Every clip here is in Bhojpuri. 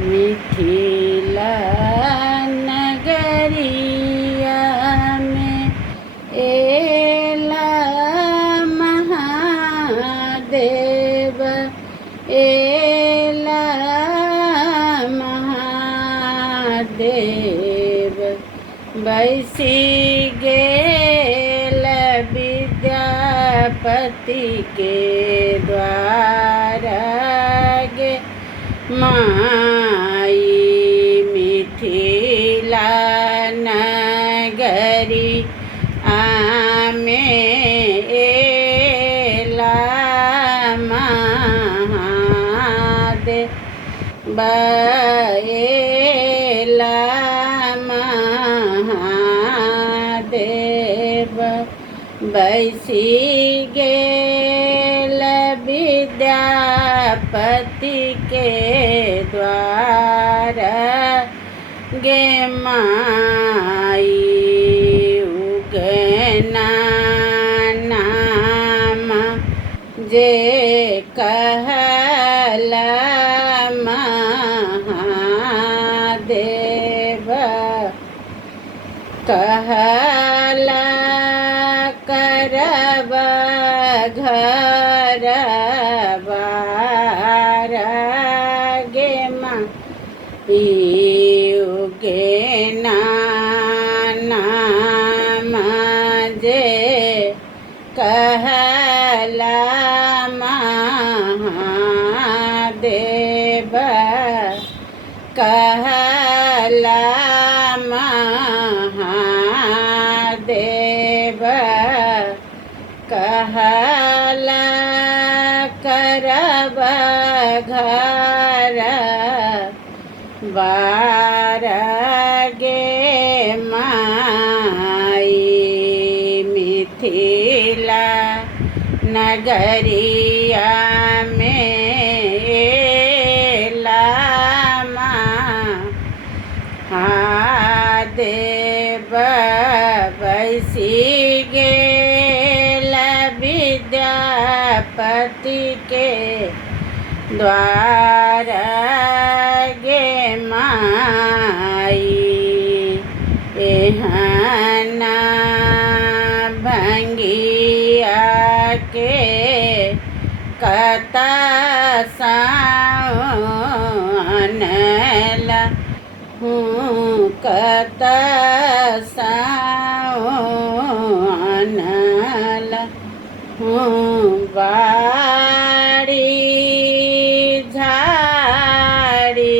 मिथिला नगरिया में एला महादेव एला महादेव बैसी गेल विद्यापति के द्वारा गे माई मिथिला नगरी आमे एला महादेव एला महादेव बैसी गेल विद्यापति के द्वारा गे माई उगना नाम जे कहला महादेव कहला करब घर बार गे माई नाम जे कहला महादेव कहला महादेव कहला करब घर बार गे माई मिथिला नगरिया में एला महादेव बैसी गेल विद्यापति के द्वारा गे माई एहना भंगिया के कता सानला कता सानला बाड़ी झाड़ी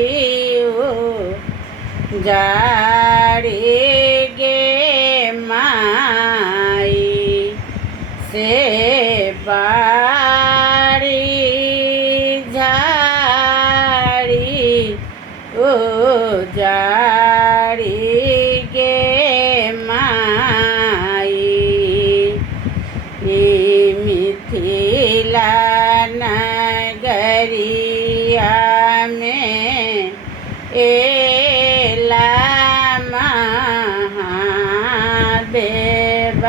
जाड़ी गे माई से बाड़ी झाड़ी ओ जाड़ी गे माई मिथिला नगरिया में एला महादेव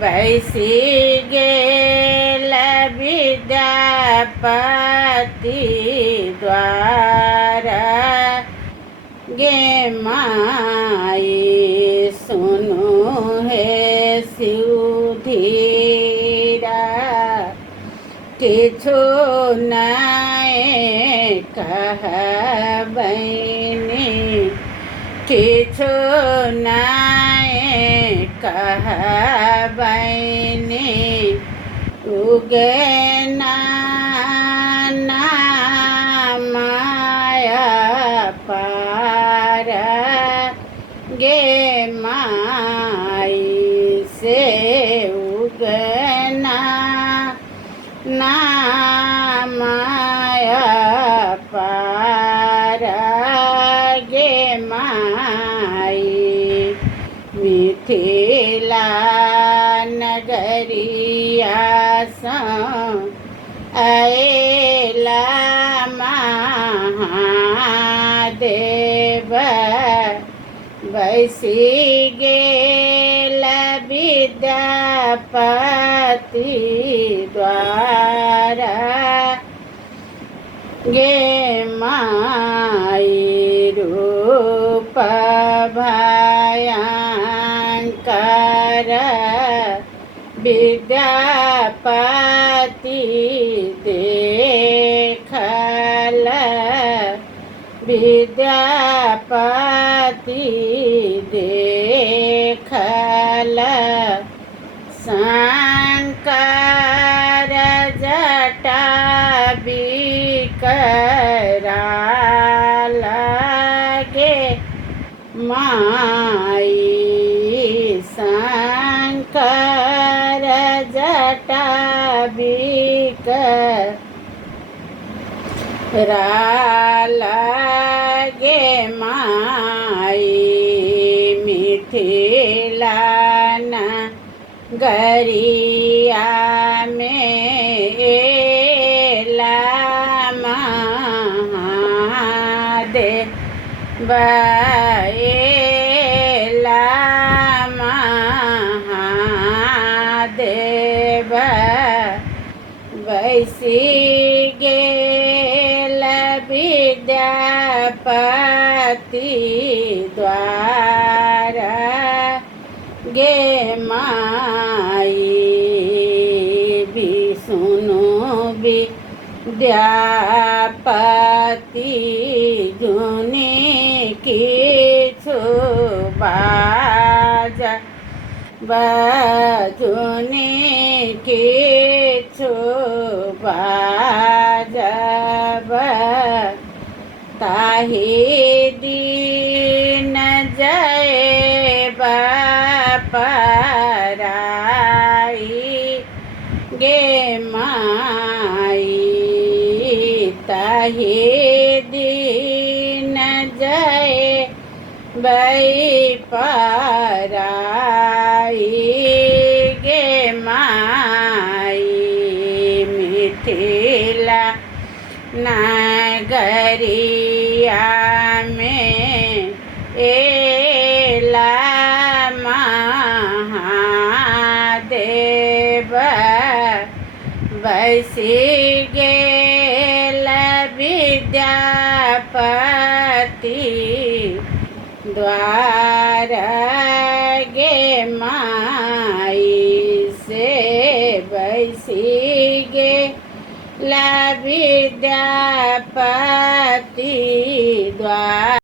बैसी गेल विद्यापति द्वारा गे माई सुनो हे शिवधीरा किछु नहीं कहबैनी किछु नहीं कहबैनी उगना माया पार गे माई से उगना माया पार गे माई मिथिला नगरिया अएला महादेव बैसी गेल विद्यापति द्वारा गे गे माई रूप भयंकर विद्यापति देखल विद्यापति देखल शंकर जटा बिकराल गे माई शंकर जटा बिकराल गे माई मिथिला गरिया में एला महादेव एला महादेव वैसी गेल विद्यापति द्वारा गे माई विष्णु विद्यापति जुनि किछु बाजा जुनि किछु बाजब ताहि दिन जय पराई गे माई ताहि दिन जय पराई गे माई मिथिला नगरिया में एला महादेव वैसी गेल विद्यापति द्वारा गे माई से वैसी गेल विद्यापति द्वारा।